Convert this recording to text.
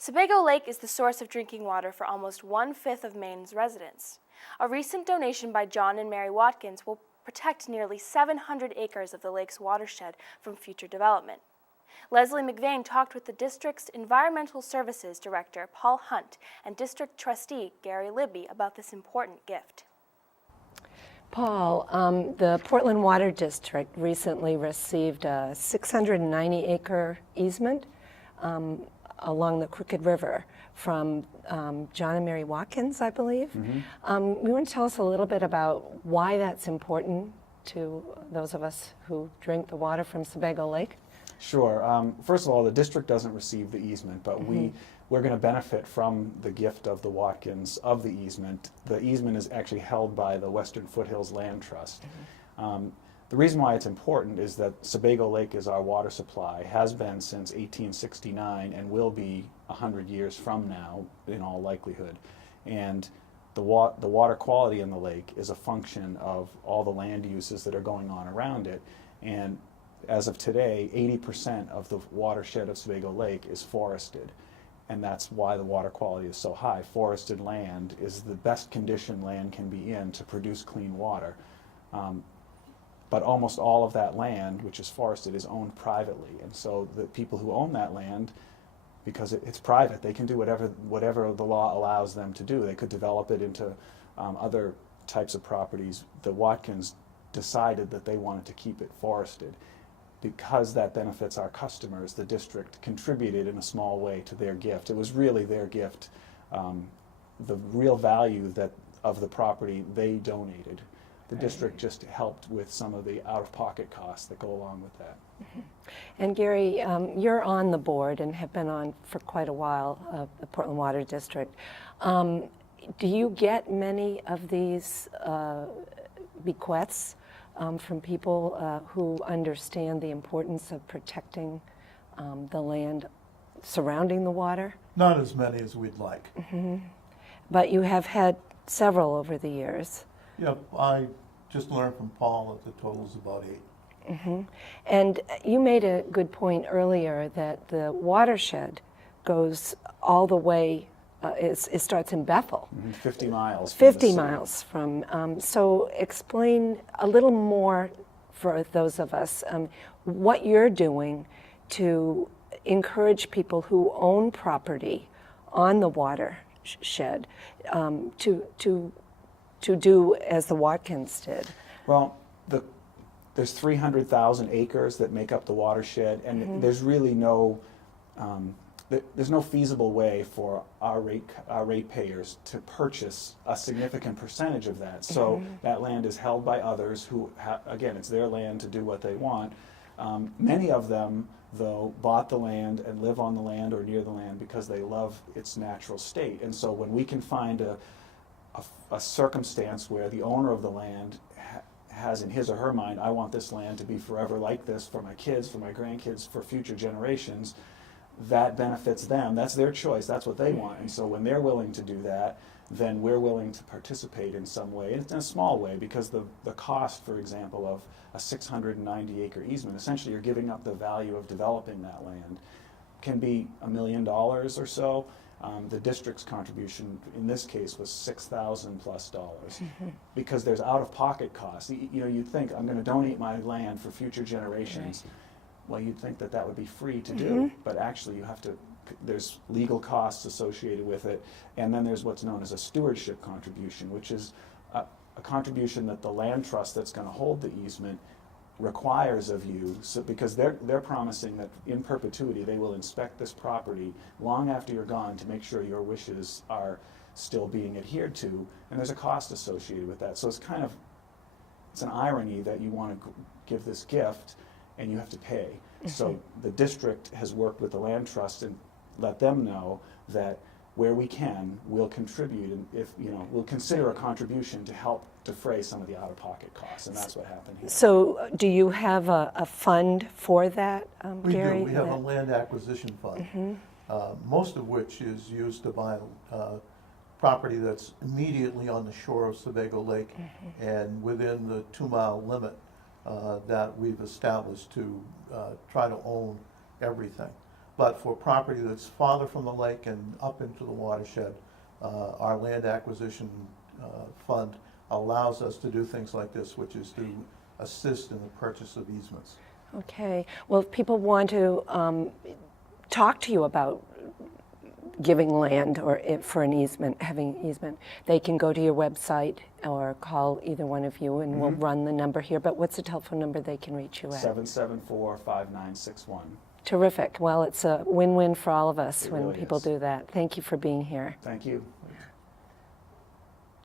Sebago Lake is the source of drinking water for almost 1/5 of Maine's residents. A recent donation by John and Mary Watkins will protect nearly 700 acres of the lake's watershed from future development. Leslie McVeigh talked with the district's Environmental Services Director, Paul Hunt, and District Trustee, Gary Libby, about this important gift. Paul, the Portland Water District recently received a 690-acre easement along the Crooked River from John and Mary Watkins, I believe. Mm-hmm. You want to tell us a little bit about why that's important to those of us who drink the water from Sebago Lake? Sure. First of all, the district doesn't receive the easement, but we're going to benefit from the gift of the Watkins of the easement. The easement is actually held by the Western Foothills Land Trust. The reason why it's important is that Sebago Lake is our water supply, has been since 1869, and will be 100 years from now in all likelihood. And the water quality in the lake is a function of all the land uses that are going on around it. And as of today, 80% of the watershed of Sebago Lake is forested. And that's why the water quality is so high. Forested land is the best condition land can be in to produce clean water. But almost all of that land, which is forested, is owned privately. And so the people who own that land, because it's private, they can do whatever the law allows them to do. They could develop it into other types of properties. The Watkins decided that they wanted to keep it forested. Because that benefits our customers, the district contributed in a small way to their gift. It was really their gift. The real value of the property they donated. The district just helped with some of the out-of-pocket costs that go along with that. Mm-hmm. And Gary, you're on the board and have been on for quite a while of the Portland Water District. Do you get many of these bequests from people who understand the importance of protecting the land surrounding the water? Not as many as we'd like. Mm-hmm. But you have had several over the years. Yeah, I just learned from Paul that the total is about 8. Mm-hmm. And you made a good point earlier that the watershed goes all the way, it starts in Bethel. 50 miles. 50 miles from, so explain a little more for those of us what you're doing to encourage people who own property on the watershed to do as the Watkins did. Well, there's 300,000 acres that make up the watershed, and there's really no there's no feasible way for our ratepayers to purchase a significant percentage of that. So that land is held by others who, again, it's their land to do what they want. Many of them, though, bought the land and live on the land or near the land because they love its natural state. And so when we can find a circumstance where the owner of the land has in his or her mind, I want this land to be forever like this for my kids, for my grandkids, for future generations, that benefits them. That's their choice. That's what they want. And so when they're willing to do that, then we're willing to participate in some way. It's in a small way, because the cost, for example, of a 690-acre easement, essentially you're giving up the value of developing that land, can be $1 million or so. The district's contribution in this case was $6,000+ because there's out-of-pocket costs. You know, you'd think, I'm going to donate my land for future generations. Right. Well, you'd think that would be free to do, but actually you have to, there's legal costs associated with it, and then there's what's known as a stewardship contribution, which is a contribution that the land trust that's going to hold the easement requires of you, so because they're promising that in perpetuity they will inspect this property long after you're gone to make sure your wishes are still being adhered to, and there's a cost associated with that. So it's an irony that you want to give this gift and you have to pay. So the district has worked with the land trust and let them know that where we can, we'll contribute, and if we'll consider a contribution to help defray some of the out-of-pocket costs, and that's what happened here. So, do you have a fund for that, Gary? We do. We have a land acquisition fund, most of which is used to buy property that's immediately on the shore of Sebago Lake and within the 2-mile limit that we've established to try to own everything. But for property that's farther from the lake and up into the watershed, our land acquisition fund allows us to do things like this, which is to assist in the purchase of easements. Okay. Well, if people want to talk to you about giving land or for an easement, having an easement, they can go to your website or call either one of you, and we'll run the number here. But what's the telephone number they can reach you at? 774-5961. Terrific. Well, it's a win-win for all of us It when really people is. do that. Thank you for being here. Thank you.